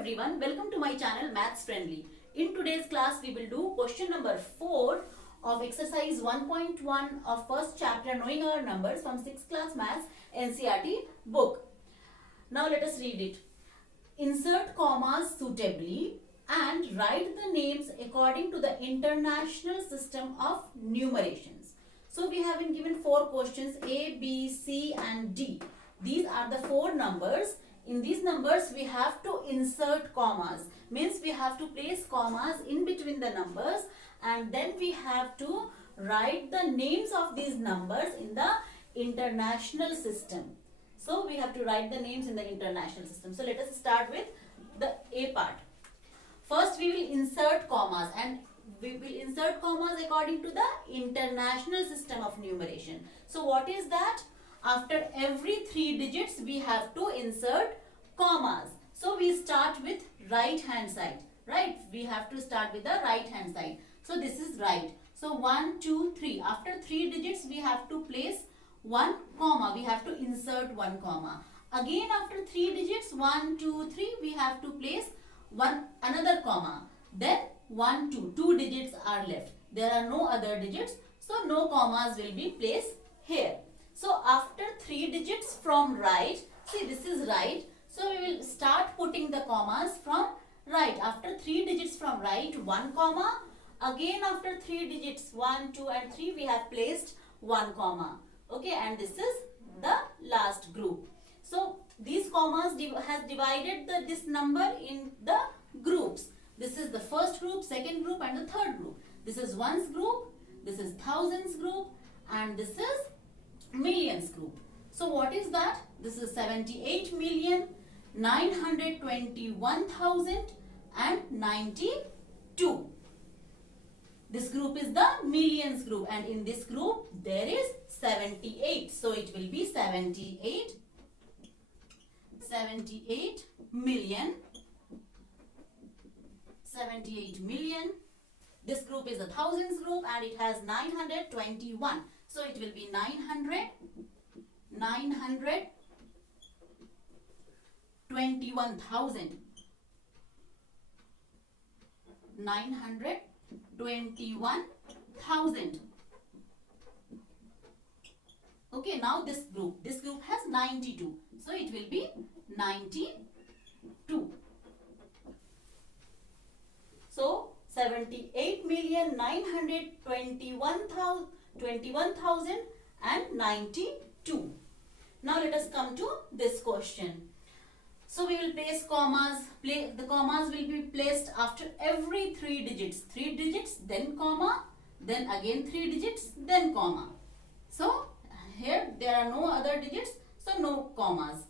everyone, welcome to my channel Maths Friendly. In today's class we will do question number 4 of exercise 1.1 of first chapter knowing our numbers from 6th class Maths NCERT book. Now let us read it. Insert commas suitably and write the names according to the international system of numerations. So we have been given 4 questions A, B, C and D. These are the 4 numbers. In these numbers we have to insert commas, means we have to place commas in between the numbers and then we have to write the names of these numbers in the international system. So we have to write the names in the international system. So let us start with the A part. First we will insert commas and we will insert commas according to the international system of numeration. So what is that? After every 3 digits we have to insert commas. So we start with right hand side, right? We have to start with the right hand side. So this is right. So 1, 2, 3. After 3 digits we have to place 1 comma. We have to insert 1 comma. Again after 3 digits 1, 2, 3 we have to place another comma. Then 1, 2. 2 digits are left. There are no other digits. So no commas will be placed here. So after 3 digits from right, see this is right. So we will start putting the commas from right. After 3 digits from right, 1 comma. Again after 3 digits 1, 2 and 3 we have placed 1 comma. Okay, and this is the last group. So these commas has divided this number in the groups. This is the first group, second group and the third group. This is ones group, this is thousands group and this is millions group. So what is that? This is 78,921,092. This group is the millions group and in this group there is 78. So it will be 78 million. 78 million. This group is the thousands group and it has 921. So it will be 921,000. 921,000. Okay, now this group has 92. So it will be 92. So 78,921,092. Now let us come to this question. So we will place commas. The commas will be placed after every 3 digits. 3 digits, then comma, then again 3 digits, then comma. So here there are no other digits, so no commas.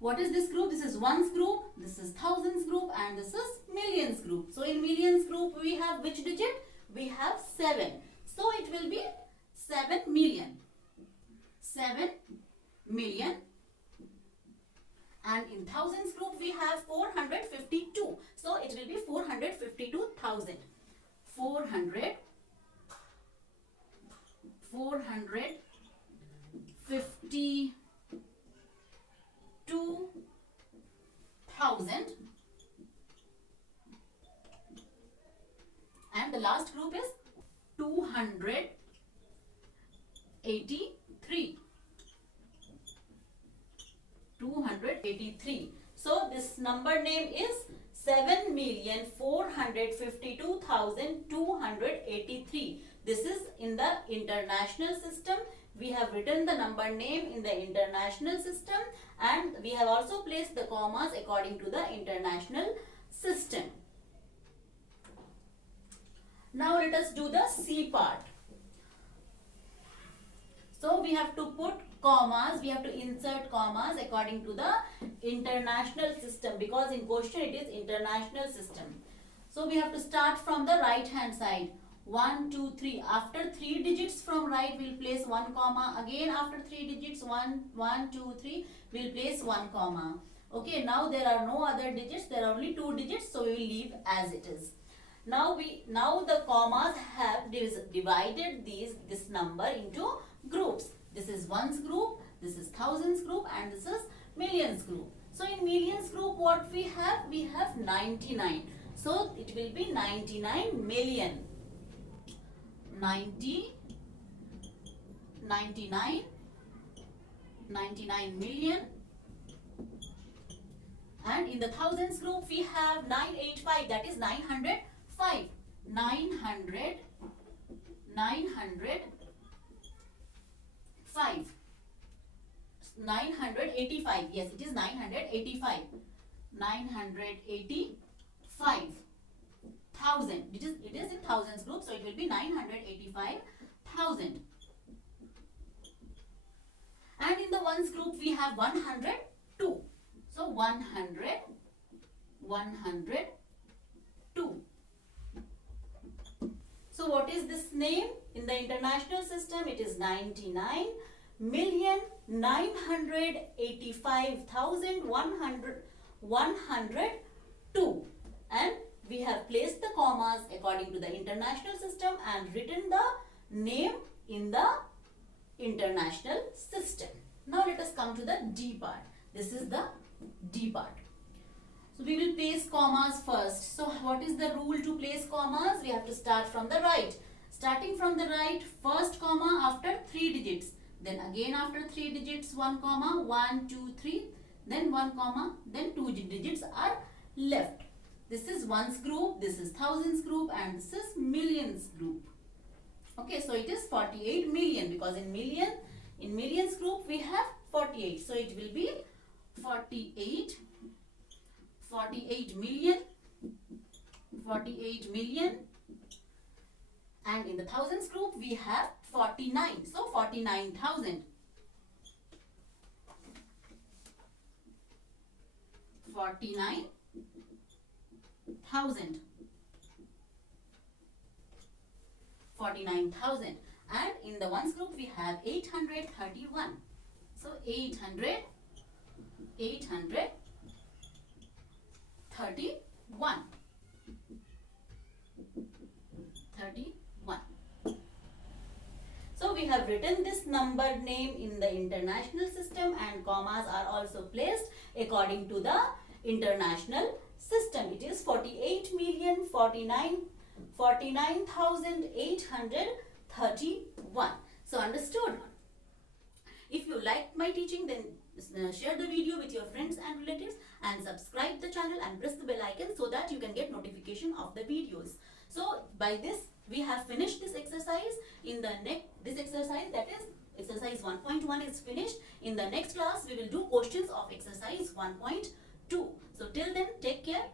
What is this group? This is ones group, this is thousands group and this is millions group. So in millions group we have which digit? We have 7. So it will be 7 million. 7 million. And in thousands group we have 452. So it will be 452,000. 452,000. And the last group is 283. 283. So this number name is 7,452,283. This is in the international system. We have written the number name in the international system and we have also placed the commas according to the international system. Now let us do the C part. So we have to put commas, we have to insert commas according to the international system because in question it is international system. So we have to start from the right hand side. 1, 2, 3. After 3 digits from right we will place 1 comma. Again after 3 digits 1, 2, 3 we will place 1 comma. Okay, now there are no other digits, there are only 2 digits, so we will leave as it is. Now the commas have divided this number into groups. This is ones group, this is thousands group and this is millions group. So in millions group what we have? We have 99. So it will be 99 million. 99 million. And in the thousands group we have 985, that is 905. 985. 985. Yes, it is 985. 985 thousand. It is in thousands group, so it will be 985,000. And in the ones group we have 102. So 102. So what is this name? In the international system it is 99,985,102. And we have placed the commas according to the international system and written the name in the international system. Now let us come to the D part. This is the D part. So we will place commas first. So what is the rule to place commas? We have to start from the right. Starting from the right, first comma after 3 digits. Then again after 3 digits, 1 comma, 1, 2, 3. Then 1 comma, then 2 digits are left. This is ones group, this is thousands group, and this is millions group. Okay, so it is 48 million, because in millions group we have 48. So it will be 48 million. And in the thousands group we have 49. So 49,000. 49,000. And in the ones group we have 831. So 831. 31. So we have written this number name in the international system, and commas are also placed according to the international system. It is 48,049,831. So understood? If you liked my teaching, then share the video with your friends and relatives, and subscribe the channel and press the bell icon so that you can get notification of the videos. So by this we have finished this exercise. In the this exercise, that is exercise 1.1 is finished. In the next class we will do questions of exercise 1.2. So till then, take care.